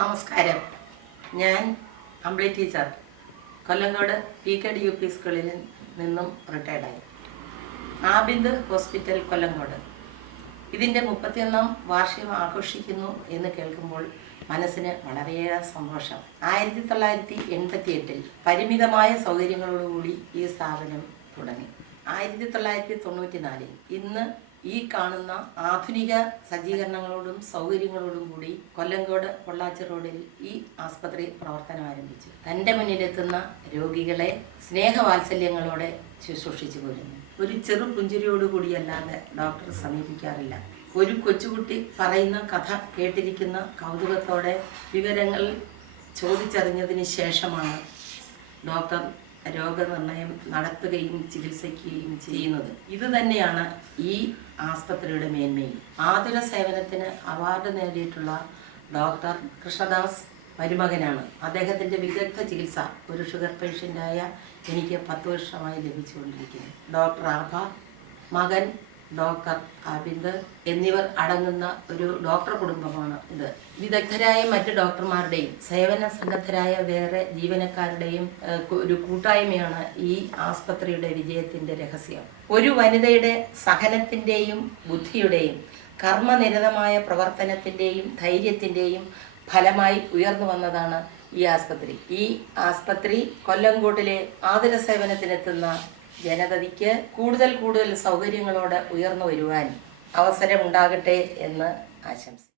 നമസ്കാരം. ഞാൻ അമ്പിളി teacher, Kollengode PKD UP സ്കൂളിൽ നിന്നും റിട്ടയർഡായി. ആബിന്ദ് ഹോസ്പിറ്റൽ കൊല്ലങ്കോട് ഇതിൻ്റെ 31ാം വാർഷികം ആഘോഷിക്കുന്നു എന്ന് കേൾക്കുമ്പോൾ മനസ്സിന് വളരെയേറെ സന്തോഷം. 1988 പരിമിതമായ സൗകര്യങ്ങളോടുകൂടി ഈ സ്ഥാപനം തുടങ്ങി. 1994 ഇന്ന് ഈ കാണുന്ന ആധുനിക സജ്ജീകരണങ്ങളോടും സൗകര്യങ്ങളോടും കൂടി കൊല്ലങ്കോട് പൊള്ളാച്ചി റോഡിൽ ഈ ആസ്പത്രി പ്രവർത്തനം ആരംഭിച്ചു. തൻ്റെ മുന്നിലെത്തുന്ന രോഗികളെ സ്നേഹവാത്സല്യങ്ങളോടെ ശുശ്രൂഷിച്ചു പോരുന്നു. ഒരു ചെറു പുഞ്ചിരിയോടുകൂടിയല്ലാതെ ഡോക്ടർ സമീപിക്കാറില്ല. ഒരു കൊച്ചുകുട്ടി പറയുന്ന കഥ കേട്ടിരിക്കുന്ന കൗതുകത്തോടെ വിവരങ്ങൾ ചോദിച്ചറിഞ്ഞതിന് ശേഷമാണ് ഡോക്ടർ രോഗനിർണയം നടത്തുകയും ചികിത്സിക്കുകയും ചെയ്യുന്നത്. ഇത് തന്നെയാണ് ഈ ആസ്പത്രിയുടെ മേന്മയും. ആതുര സേവനത്തിന് അവാർഡ് നേടിയിട്ടുള്ള ഡോക്ടർ കൃഷ്ണദാസ് മരുമകനാണ്. അദ്ദേഹത്തിൻ്റെ വിദഗ്ധ ചികിത്സ ഒരു ഷുഗർ പേഷ്യൻ്റായ എനിക്ക് 10 വർഷമായി ലഭിച്ചുകൊണ്ടിരിക്കുന്നു. ഡോക്ടർ ആഭ, മകൻ ഡോക്ടർ ആബിന്ദ് എന്നിവർ അടങ്ങുന്ന ഒരു ഡോക്ടർ കുടുംബമാണ് ഇത്. വിദഗ്ധരായ മറ്റ് ഡോക്ടർമാരുടെയും സേവന സന്നദ്ധരായ വേറെ ജീവനക്കാരുടെയും ഒരു കൂട്ടായ്മയാണ് ഈ ആസ്പത്രിയുടെ വിജയത്തിൻ്റെ രഹസ്യം. ഒരു വനിതയുടെ സഹനത്തിൻ്റെയും ബുദ്ധിയുടെയും കർമ്മനിരതമായ പ്രവർത്തനത്തിൻ്റെയും ധൈര്യത്തിൻ്റെയും ഫലമായി ഉയർന്നു വന്നതാണ് ഈ ആസ്പത്രി. ഈ ആസ്പത്രി കൊല്ലങ്കോട്ടിലെ ആതുര സേവനത്തിനെത്തുന്ന ജനതയ്ക്ക് കൂടുതൽ സൗകര്യങ്ങളോടെ ഉയർന്നു വരുവാൻ അവസരമുണ്ടാകട്ടെ എന്ന് ആശംസിക്കുന്നു.